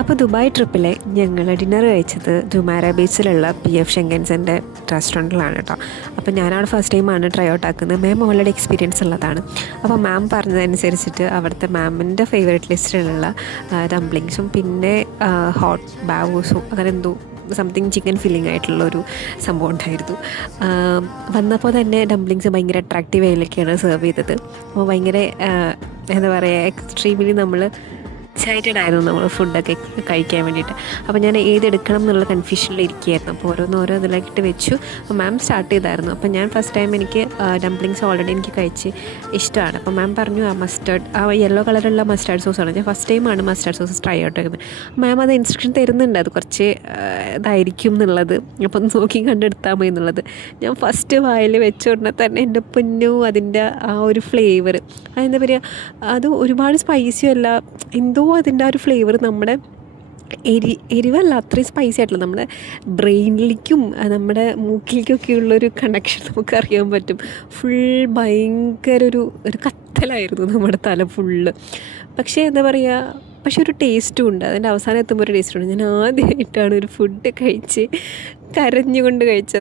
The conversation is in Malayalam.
അപ്പോൾ ദുബായ് ട്രിപ്പിൽ ഞങ്ങൾ ഡിന്നർ കഴിച്ചത് ജുമാര ബീച്ചിലുള്ള PF ഷെങ്കൻസിൻ്റെ റെസ്റ്റോറൻറ്റിലാണ് കേട്ടോ. അപ്പോൾ ഞാനവിടെ ഫസ്റ്റ് ടൈമാണ് ട്രൈ ഔട്ട് ആക്കുന്നത്. മാം ഓൾറെഡി എക്സ്പീരിയൻസ് ഉള്ളതാണ്. അപ്പോൾ മാം പറഞ്ഞതനുസരിച്ചിട്ട് അവിടുത്തെ മാമിൻ്റെ ഫേവറേറ്റ് ലിസ്റ്റിലുള്ള ഡംപ്ലിങ്സും പിന്നെ ഹോട്ട് ബാവൂസും അങ്ങനെ എന്തോ സംതിങ് ചിക്കൻ ഫില്ലിംഗ് ആയിട്ടുള്ളൊരു സംഭവം ഉണ്ടായിരുന്നു. വന്നപ്പോൾ തന്നെ ഡംപ്ലിങ്സ് ഭയങ്കര അട്രാക്റ്റീവ് ആയിലൊക്കെയാണ് സെർവ് ചെയ്തത്. അപ്പോൾ ഭയങ്കര എന്താ പറയുക, എക്സ്ട്രീംലി നമ്മൾ എക്സൈറ്റഡ് ആയിരുന്നു നമ്മൾ ഫുഡൊക്കെ കഴിക്കാൻ വേണ്ടിയിട്ട്. അപ്പോൾ ഞാൻ ഏതെടുക്കണം എന്നുള്ള കൺഫ്യൂഷനിൽ ഇരിക്കുകയായിരുന്നു. അപ്പോൾ ഓരോ ഇതിലായിട്ട് വെച്ചു. അപ്പോൾ മാം സ്റ്റാർട്ട് ചെയ്തായിരുന്നു. അപ്പോൾ ഞാൻ ഫസ്റ്റ് ടൈം എനിക്ക് ഡംപ്ലിങ്സ് ഓൾറെഡി എനിക്ക് കഴിച്ച് ഇഷ്ടമാണ്. അപ്പോൾ മാം പറഞ്ഞു ആ യെല്ലോ കളറുള്ള മസ്റ്റാർഡ് സോസാണ്. ഞാൻ ഫസ്റ്റ് ടൈമാണ് മസ്റ്റാർഡ് സോസ് ട്രൈ ഔട്ട് ചെയ്യുന്നത്. മാം അത് ഇൻസ്ട്രക്ഷൻ തരുന്നുണ്ട്, അത് കുറച്ച് ഇതായിരിക്കും എന്നുള്ളത്, അപ്പോൾ നോക്കി കണ്ടെടുത്താൽ മതി എന്നുള്ളത്. ഞാൻ ഫസ്റ്റ് വായിൽ വെച്ച ഉടനെ തന്നെ എൻ്റെ പൊന്നു അതിൻ്റെ ആ ഒരു ഫ്ലേവർ, അതെന്താ പറയുക, അത് ഒരുപാട് സ്പൈസിയും അല്ല, എന്തോ അതിൻ്റെ ആ ഒരു ഫ്ലേവർ നമ്മുടെ എരിവല്ല, അത്രയും സ്പൈസി ആയിട്ടുള്ള നമ്മുടെ ബ്രെയിനിലേക്കും നമ്മുടെ മൂക്കിലേക്കൊക്കെ ഉള്ളൊരു കണക്ഷൻ നമുക്കറിയാൻ പറ്റും. ഫുൾ ഭയങ്കര ഒരു കത്തലായിരുന്നു നമ്മുടെ തല ഫുള്ള്. പക്ഷേ എന്താ പറയുക, പക്ഷെ ഒരു ടേസ്റ്റും ഉണ്ട്. അതിൻ്റെ അവസാനം എത്തുമ്പോൾ ഒരു ടേസ്റ്റുണ്ട്. ഞാൻ ആദ്യമായിട്ടാണ് ഒരു ഫുഡ് കഴിച്ച് കരഞ്ഞുകൊണ്ട് കഴിച്ചത്.